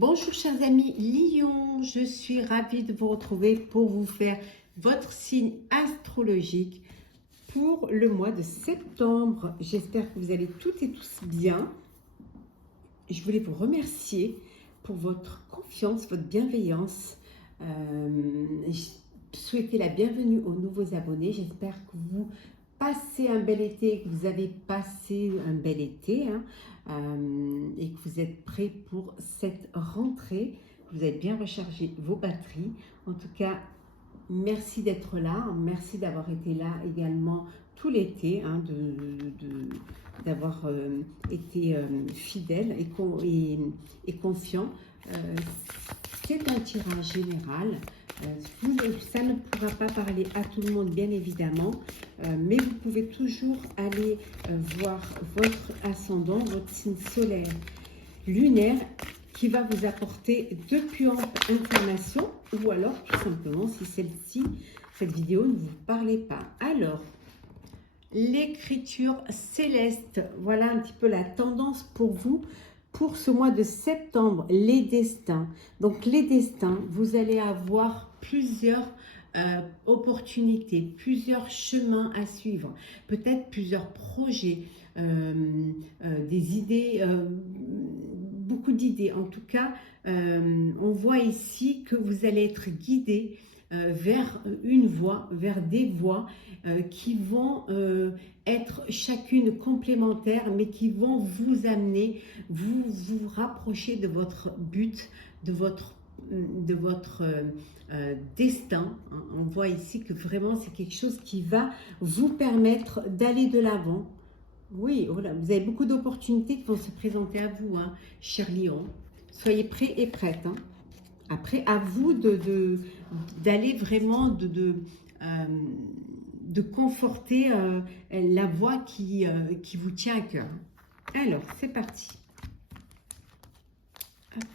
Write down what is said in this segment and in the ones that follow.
Bonjour chers amis Lion, je suis ravie de vous retrouver pour vous faire votre signe astrologique pour le mois de septembre. J'espère que vous allez toutes et tous bien. Je voulais vous remercier pour votre confiance, votre bienveillance. Souhaiter la bienvenue aux nouveaux abonnés. J'espère que vous passez un bel été, que vous avez passé un bel été et que vous êtes prêts pour cette rentrée. Vous avez bien rechargé vos batteries. En tout cas, merci d'être là. Merci d'avoir été là également tout l'été, d'avoir été fidèle et confiant. C'est un tirage général. Ça ne pourra pas parler à tout le monde, bien évidemment, mais vous pouvez toujours aller voir votre ascendant, votre signe solaire, lunaire, qui va vous apporter de puantes informations, ou alors tout simplement, si cette vidéo ne vous parlait pas. Alors, l'écriture céleste, voilà un petit peu la tendance pour vous. Pour ce mois de septembre, les destins. Donc les destins, vous allez avoir plusieurs opportunités, plusieurs chemins à suivre, peut-être plusieurs projets, des idées, beaucoup d'idées. En tout cas, on voit ici que vous allez être guidé vers une voie, vers des voies qui vont être chacune complémentaires, mais qui vont vous amener, vous rapprocher de votre but, de votre destin. On voit ici que vraiment c'est quelque chose qui va vous permettre d'aller de l'avant. Oui, voilà, vous avez beaucoup d'opportunités qui vont se présenter à vous, cher Lion. Soyez prêts et prêtes. Après, à vous d'aller vraiment, de conforter la voie qui vous tient à cœur. Alors, c'est parti. Hop là.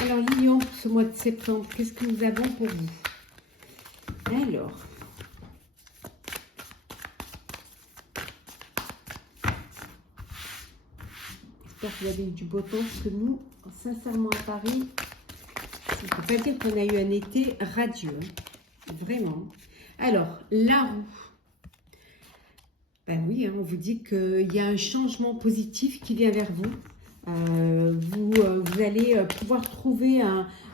Alors, Lion, pour ce mois de septembre, qu'est-ce que nous avons pour vous? Alors, j'espère que vous avez eu du beau temps, parce que nous, sincèrement, à Paris, on ne peut pas dire qu'on a eu un été radieux, vraiment. Alors, la roue. Ben oui, on vous dit qu'il y a un changement positif qui vient vers vous. Vous allez pouvoir trouver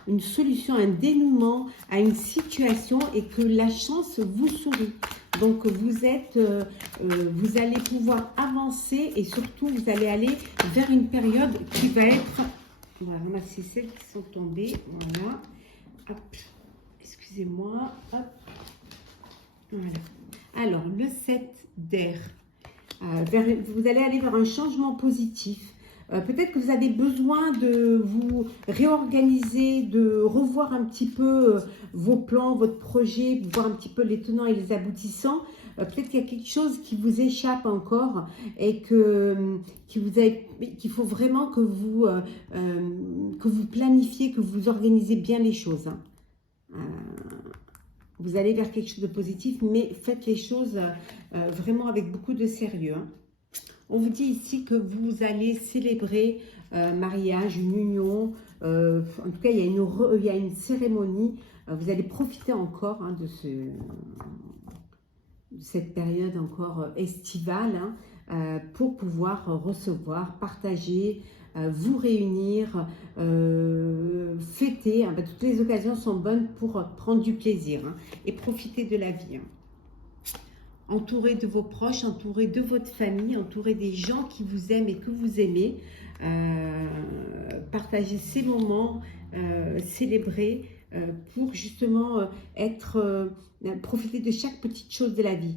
une solution, un dénouement à une situation et que la chance vous sourit. Donc, vous allez pouvoir avancer et surtout, vous allez aller vers une période qui va être... On va ramasser celles qui sont tombées. Voilà. Hop. Excusez-moi. Hop. Voilà. Alors, le 7 d'air. Vous allez aller vers un changement positif. Peut-être que vous avez besoin de vous réorganiser, de revoir un petit peu vos plans, votre projet, voir un petit peu les tenants et les aboutissants. Peut-être qu'il y a quelque chose qui vous échappe encore et qu'il faut vraiment que vous planifiez, que vous organisez bien les choses. Vous allez vers quelque chose de positif, mais faites les choses vraiment avec beaucoup de sérieux. On vous dit ici que vous allez célébrer un mariage, une union. En tout cas, il y a une cérémonie. Vous allez profiter encore de cette période encore estivale pour pouvoir recevoir, partager, vous réunir, fêter. Toutes les occasions sont bonnes pour prendre du plaisir et profiter de la vie. Entouré de vos proches, entouré de votre famille, entouré des gens qui vous aiment et que vous aimez. Partagez ces moments, célébrer pour justement profiter de chaque petite chose de la vie.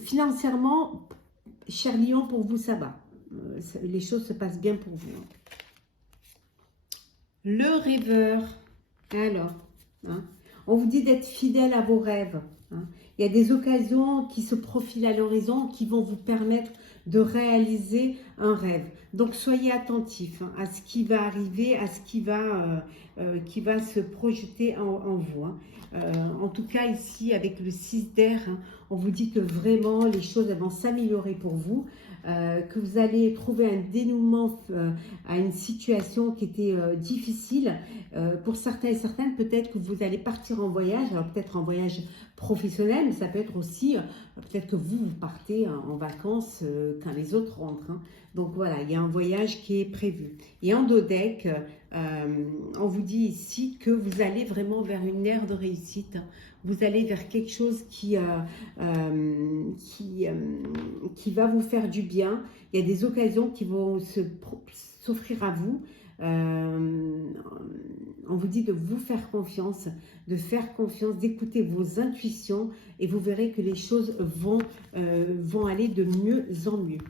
Financièrement, cher Lion, pour vous, ça va. Les choses se passent bien pour vous. Le rêveur. Alors, on vous dit d'être fidèle à vos rêves. Il y a des occasions qui se profilent à l'horizon qui vont vous permettre de réaliser un rêve. Donc, soyez attentifs à ce qui va arriver, à ce qui va se projeter en vous. En tout cas, ici, avec le 6 d'air, on vous dit que vraiment, les choses elles vont s'améliorer pour vous. que vous allez trouver un dénouement à une situation qui était difficile. Pour certains et certaines, peut-être que vous allez partir en voyage, alors peut-être en voyage professionnel, mais ça peut être aussi, peut-être que vous partez en vacances quand les autres rentrent. Hein. Donc voilà, il y a un voyage qui est prévu. Et en dos deck, on vous dit ici que vous allez vraiment vers une ère de réussite. Vous allez vers quelque chose qui va vous faire du bien. Il y a des occasions qui vont s'offrir à vous. On vous dit de vous faire confiance, d'écouter vos intuitions et vous verrez que les choses vont aller de mieux en mieux.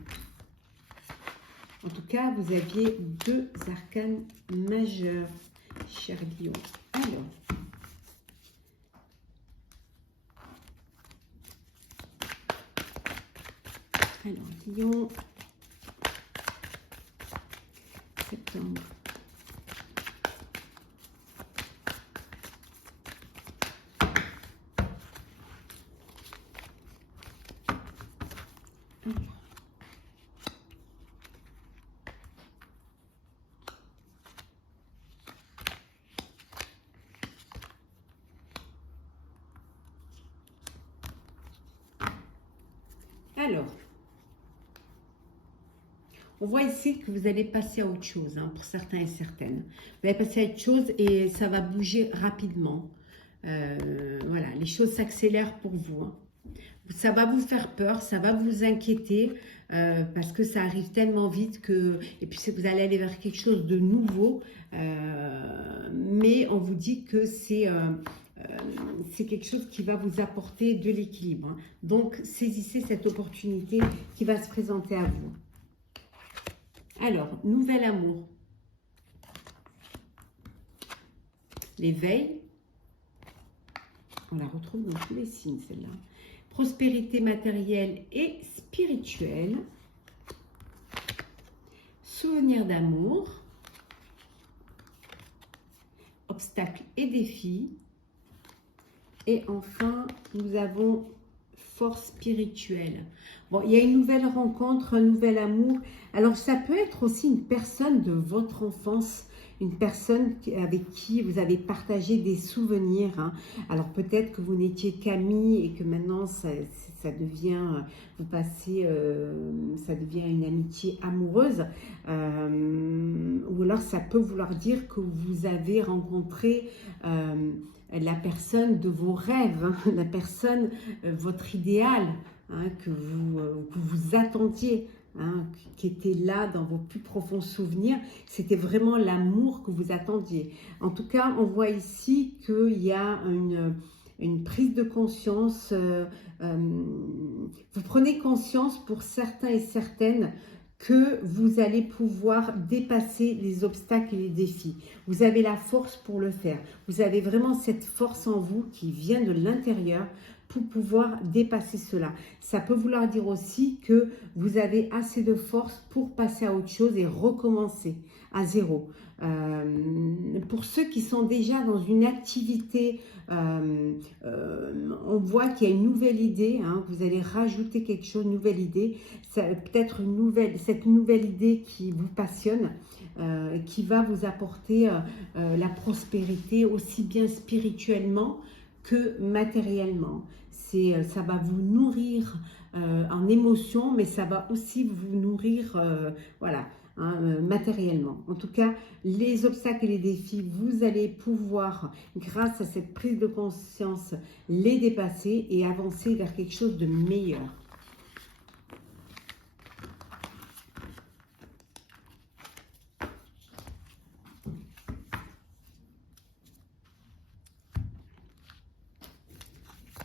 En tout cas, vous aviez 2 arcanes majeurs, cher Lion. Alors, Lion, septembre. Alors, on voit ici que vous allez passer à autre chose, hein, pour certains et certaines. Vous allez passer à autre chose et ça va bouger rapidement. Voilà, les choses s'accélèrent pour vous. Hein. Ça va vous faire peur, ça va vous inquiéter parce que ça arrive tellement vite que... Et puis vous allez aller vers quelque chose de nouveau, mais on vous dit que c'est quelque chose qui va vous apporter de l'équilibre. Hein. Donc, saisissez cette opportunité qui va se présenter à vous. Alors, nouvel amour. L'éveil. On la retrouve dans tous les signes, celle-là. Prospérité matérielle et spirituelle. Souvenir d'amour. Obstacles et défis. Et enfin, nous avons force spirituelle. Bon, il y a une nouvelle rencontre, un nouvel amour. Alors, ça peut être aussi une personne de votre enfance, une personne avec qui vous avez partagé des souvenirs. Hein. Alors, peut-être que vous n'étiez qu'amis et que maintenant, ça devient, ça devient une amitié amoureuse. Ou alors, ça peut vouloir dire que vous avez rencontré... la personne de vos rêves, hein, la personne, votre idéal, hein, que vous attendiez, hein, qui était là dans vos plus profonds souvenirs. C'était vraiment l'amour que vous attendiez. En tout cas, on voit ici qu'il y a une prise de conscience. Vous prenez conscience pour certains et certaines que vous allez pouvoir dépasser les obstacles et les défis. Vous avez la force pour le faire. Vous avez vraiment cette force en vous qui vient de l'intérieur pour pouvoir dépasser cela. Ça peut vouloir dire aussi que vous avez assez de force pour passer à autre chose et recommencer à zéro. Pour ceux qui sont déjà dans une activité, on voit qu'il y a une nouvelle idée, hein, vous allez rajouter quelque chose, une nouvelle idée, peut-être cette nouvelle idée qui vous passionne, qui va vous apporter la prospérité aussi bien spirituellement que matériellement. Ça va vous nourrir en émotion, mais ça va aussi vous nourrir, voilà, hein, matériellement. En tout cas, les obstacles et les défis, vous allez pouvoir, grâce à cette prise de conscience, les dépasser et avancer vers quelque chose de meilleur.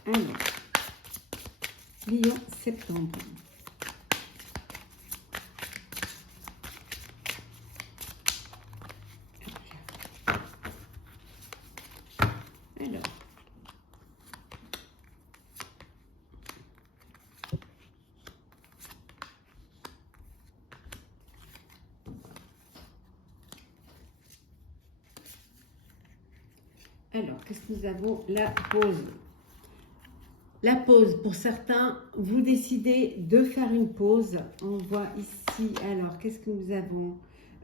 Alors, Lion, septembre. Alors, qu'est-ce que nous avons? La pause. La pause, pour certains, vous décidez de faire une pause. On voit ici, alors, qu'est-ce que nous avons?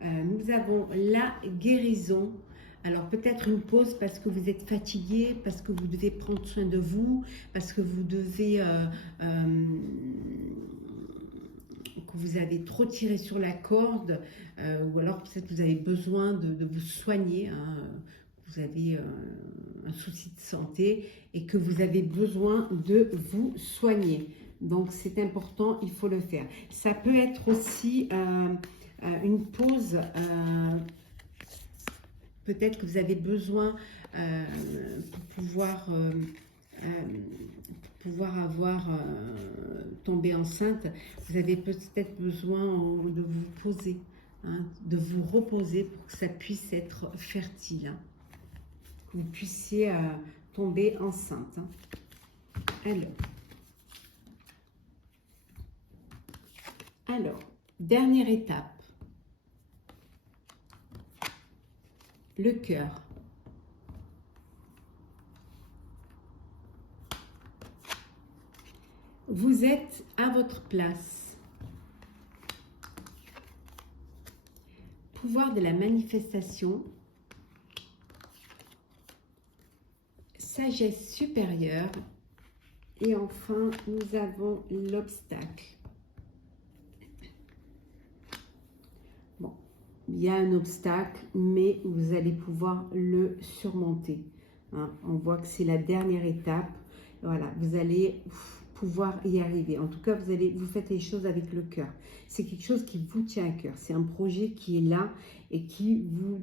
Nous avons la guérison. Alors, peut-être une pause parce que vous êtes fatigué, parce que vous devez prendre soin de vous, parce que vous devez... que vous avez trop tiré sur la corde, ou alors peut-être que vous avez besoin de vous soigner, hein, vous avez un souci de santé et que vous avez besoin de vous soigner. Donc c'est important, il faut le faire. Ça peut être aussi une pause, peut-être que vous avez besoin pour pouvoir avoir tombé enceinte, vous avez peut-être besoin de vous poser, hein, de vous reposer pour que ça puisse être fertile, hein, que vous puissiez tomber enceinte. Hein. Alors, dernière étape, le cœur. Vous êtes à votre place. Pouvoir de la manifestation. Sagesse supérieure. Et enfin, nous avons l'obstacle. Bon, il y a un obstacle, mais vous allez pouvoir le surmonter. Hein, on voit que c'est la dernière étape. Voilà, vous allez pouvoir y arriver. En tout cas, vous faites les choses avec le cœur. C'est quelque chose qui vous tient à cœur. C'est un projet qui est là et qui vous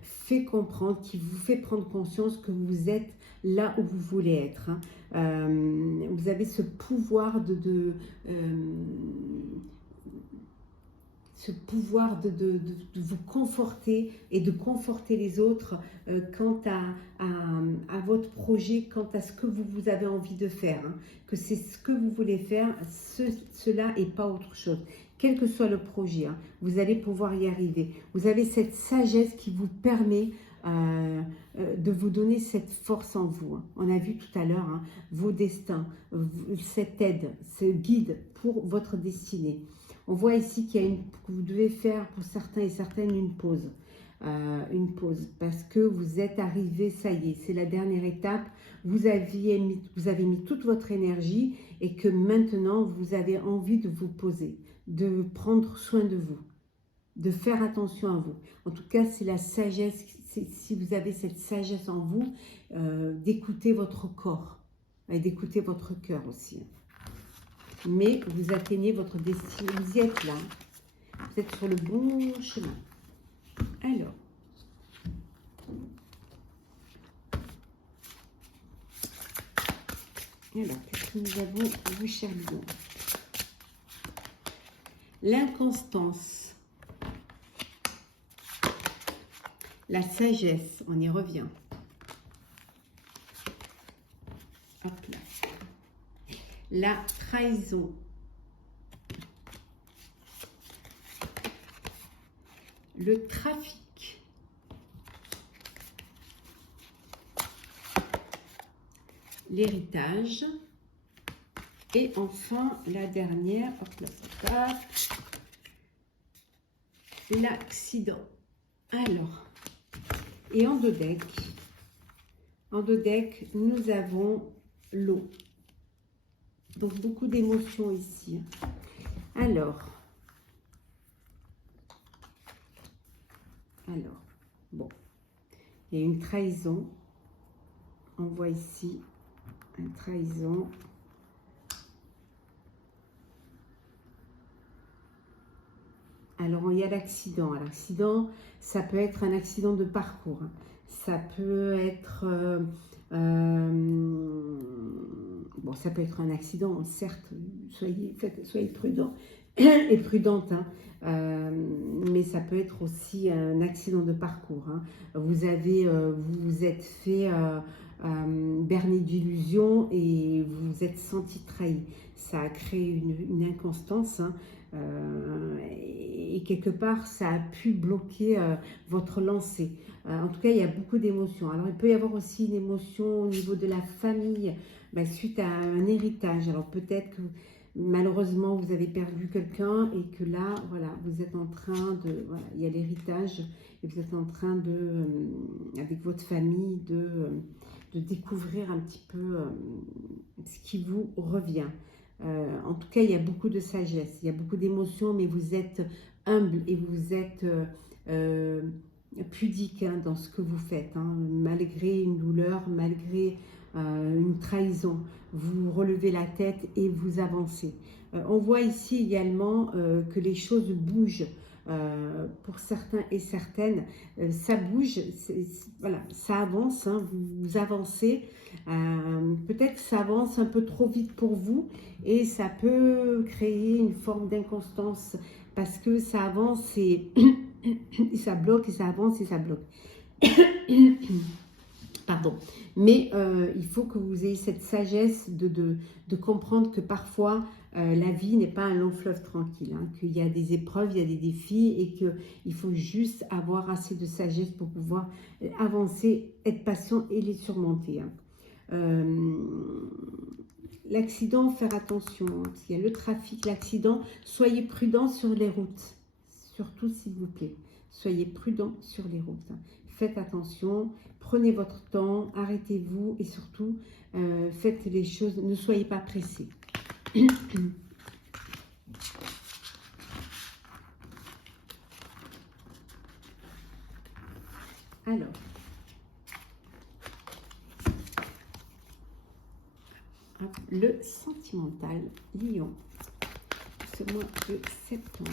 fait comprendre, qui vous fait prendre conscience que vous êtes là où vous voulez être. Hein. Vous avez ce pouvoir de vous conforter et de conforter les autres quant à votre projet, quant à ce que vous avez envie de faire, hein. Que c'est ce que vous voulez faire, cela et pas autre chose. Quel que soit le projet, hein, vous allez pouvoir y arriver. Vous avez cette sagesse qui vous permet de vous donner cette force en vous. Hein. On a vu tout à l'heure, hein, vos destins, cette aide, ce guide pour votre destinée. On voit ici qu'il y a que vous devez faire pour certains et certaines une pause parce que vous êtes arrivé, ça y est, c'est la dernière étape. Vous avez mis toute votre énergie et que maintenant vous avez envie de vous poser, de prendre soin de vous, de faire attention à vous. En tout cas, c'est la sagesse, si vous avez cette sagesse en vous, d'écouter votre corps et d'écouter votre cœur aussi. Mais vous atteignez votre destinée, vous y êtes là, vous êtes sur le bon chemin. Alors, qu'est-ce que nous avons, vous chers lions? L'inconstance, la sagesse, on y revient. Hop là. La trahison, le trafic, l'héritage et enfin la dernière, l'accident. Alors, et en deux decks, nous avons l'eau. Donc, beaucoup d'émotions ici. Alors, bon, il y a une trahison. On voit ici une trahison. Alors, il y a l'accident. L'accident, ça peut être un accident de parcours. Ça peut être... bon, ça peut être un accident, certes, soyez prudent et prudente, hein, mais ça peut être aussi un accident de parcours. Hein. Vous vous êtes fait berner d'illusions et vous vous êtes senti trahi. Ça a créé une inconstance, hein, et quelque part, ça a pu bloquer votre lancée. En tout cas, il y a beaucoup d'émotions. Alors, il peut y avoir aussi une émotion au niveau de la famille, suite à un héritage. Alors, peut-être que malheureusement, vous avez perdu quelqu'un et que là, voilà, vous êtes en train de... Voilà, il y a l'héritage et vous êtes en train de, avec votre famille, de découvrir un petit peu ce qui vous revient. En tout cas, il y a beaucoup de sagesse, il y a beaucoup d'émotions, mais vous êtes humble et vous êtes pudique dans ce que vous faites, malgré une douleur, malgré une trahison. Vous relevez la tête et vous avancez. On voit ici également que les choses bougent. Pour certains et certaines, ça bouge, voilà, ça avance, vous avancez. Peut-être que ça avance un peu trop vite pour vous et ça peut créer une forme d'inconstance parce que ça avance et, et ça bloque et ça avance et ça bloque. Pardon. Mais il faut que vous ayez cette sagesse de comprendre que parfois la vie n'est pas un long fleuve tranquille, qu'il y a des épreuves, il y a des défis et qu'il faut juste avoir assez de sagesse pour pouvoir avancer, être patient et les surmonter. L'accident, faire attention, s'il y a le trafic, l'accident, soyez prudent sur les routes, surtout s'il vous plaît, soyez prudent sur les routes. Faites attention, prenez votre temps, arrêtez-vous et surtout faites les choses, ne soyez pas pressés. Alors, le sentimental Lion, ce mois de septembre.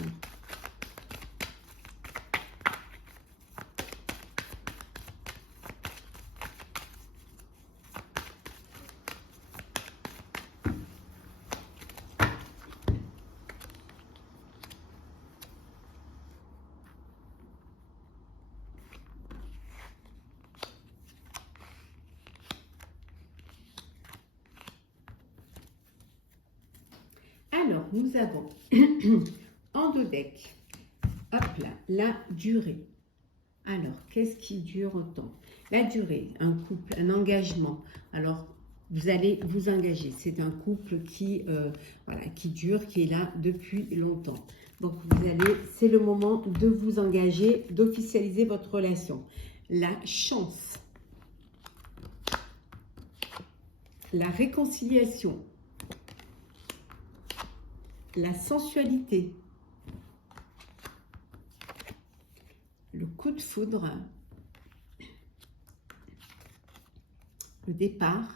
Alors, nous avons en dos deck, hop là, la durée. Alors, qu'est-ce qui dure autant? La durée, un couple, un engagement. Alors, vous allez vous engager. C'est un couple qui, voilà, qui dure, qui est là depuis longtemps. Donc, vous allez, c'est le moment de vous engager, d'officialiser votre relation. La chance, la réconciliation, la sensualité, le coup de foudre, le départ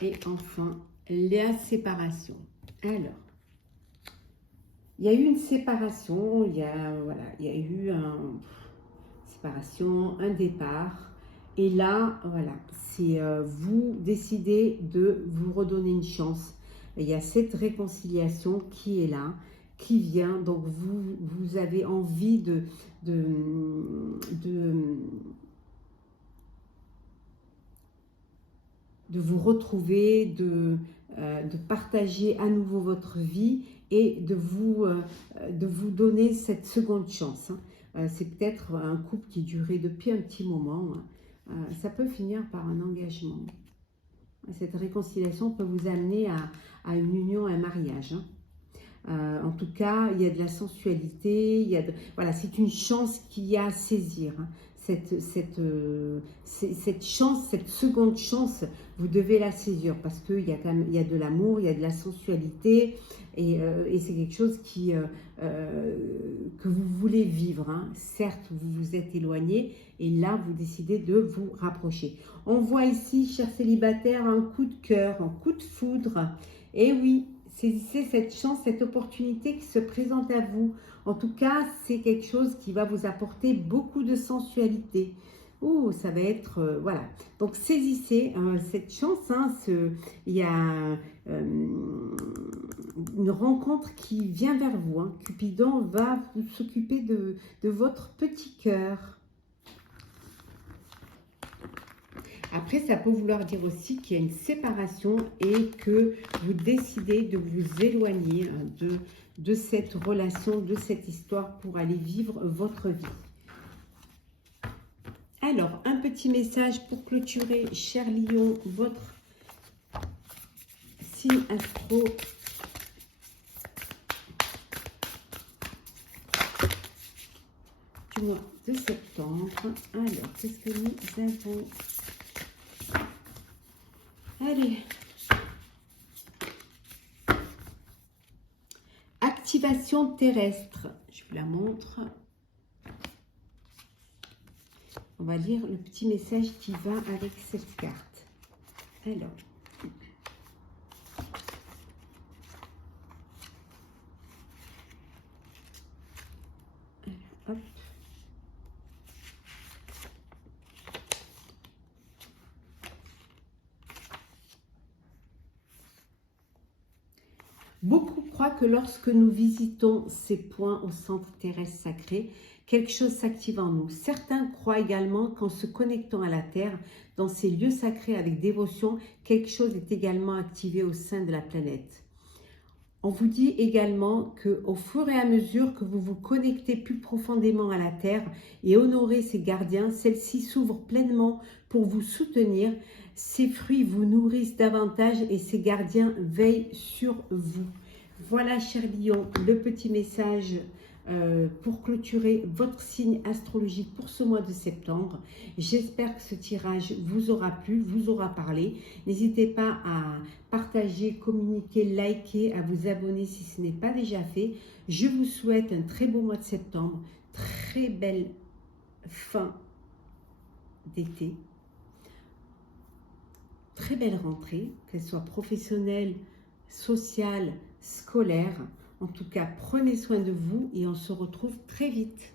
et enfin la séparation. Alors, il y a eu une séparation, il y a eu une séparation, un départ. Et là, voilà, c'est vous décidez de vous redonner une chance. Il y a cette réconciliation qui est là, qui vient. Donc, vous avez envie de vous retrouver, de partager à nouveau votre vie et de vous donner cette seconde chance. C'est peut-être un couple qui durait depuis un petit moment. Ça peut finir par un engagement. Cette réconciliation peut vous amener à une union, à un mariage. En tout cas, il y a de la sensualité, voilà, c'est une chance qu'il y a à saisir. Cette chance, cette seconde chance, vous devez la saisir parce qu'il y a quand même, il y a de l'amour, il y a de la sensualité et c'est quelque chose que vous voulez vivre. Certes, vous vous êtes éloigné et là, vous décidez de vous rapprocher. On voit ici, chers célibataires, un coup de cœur, un coup de foudre. Et oui, saisissez cette chance, cette opportunité qui se présente à vous. En tout cas, c'est quelque chose qui va vous apporter beaucoup de sensualité. Oh, ça va être... voilà. Donc, saisissez cette chance. Il y a une rencontre qui vient vers vous. Cupidon va s'occuper de votre petit cœur. Après, ça peut vouloir dire aussi qu'il y a une séparation et que vous décidez de vous éloigner de cette relation, de cette histoire pour aller vivre votre vie. Alors, un petit message pour clôturer, cher Lion, votre signe astro du mois de septembre. Alors, qu'est-ce que nous avons? Allez. Activation terrestre. Je vous la montre. On va lire le petit message qui va avec cette carte. Alors. Hop. Beaucoup croient que lorsque nous visitons ces points au centre terrestre sacré, quelque chose s'active en nous. Certains croient également qu'en se connectant à la Terre, dans ces lieux sacrés avec dévotion, quelque chose est également activé au sein de la planète. On vous dit également qu'au fur et à mesure que vous vous connectez plus profondément à la Terre et honorez ces gardiens, celle-ci s'ouvre pleinement pour vous soutenir. Ces fruits vous nourrissent davantage et ces gardiens veillent sur vous. Voilà, cher Lion, le petit message pour clôturer votre signe astrologique pour ce mois de septembre. J'espère que ce tirage vous aura plu, vous aura parlé. N'hésitez pas à partager, communiquer, liker, à vous abonner si ce n'est pas déjà fait. Je vous souhaite un très beau mois de septembre, très belle fin d'été, très belle rentrée, qu'elle soit professionnelle, sociale, scolaire. En tout cas, prenez soin de vous et on se retrouve très vite.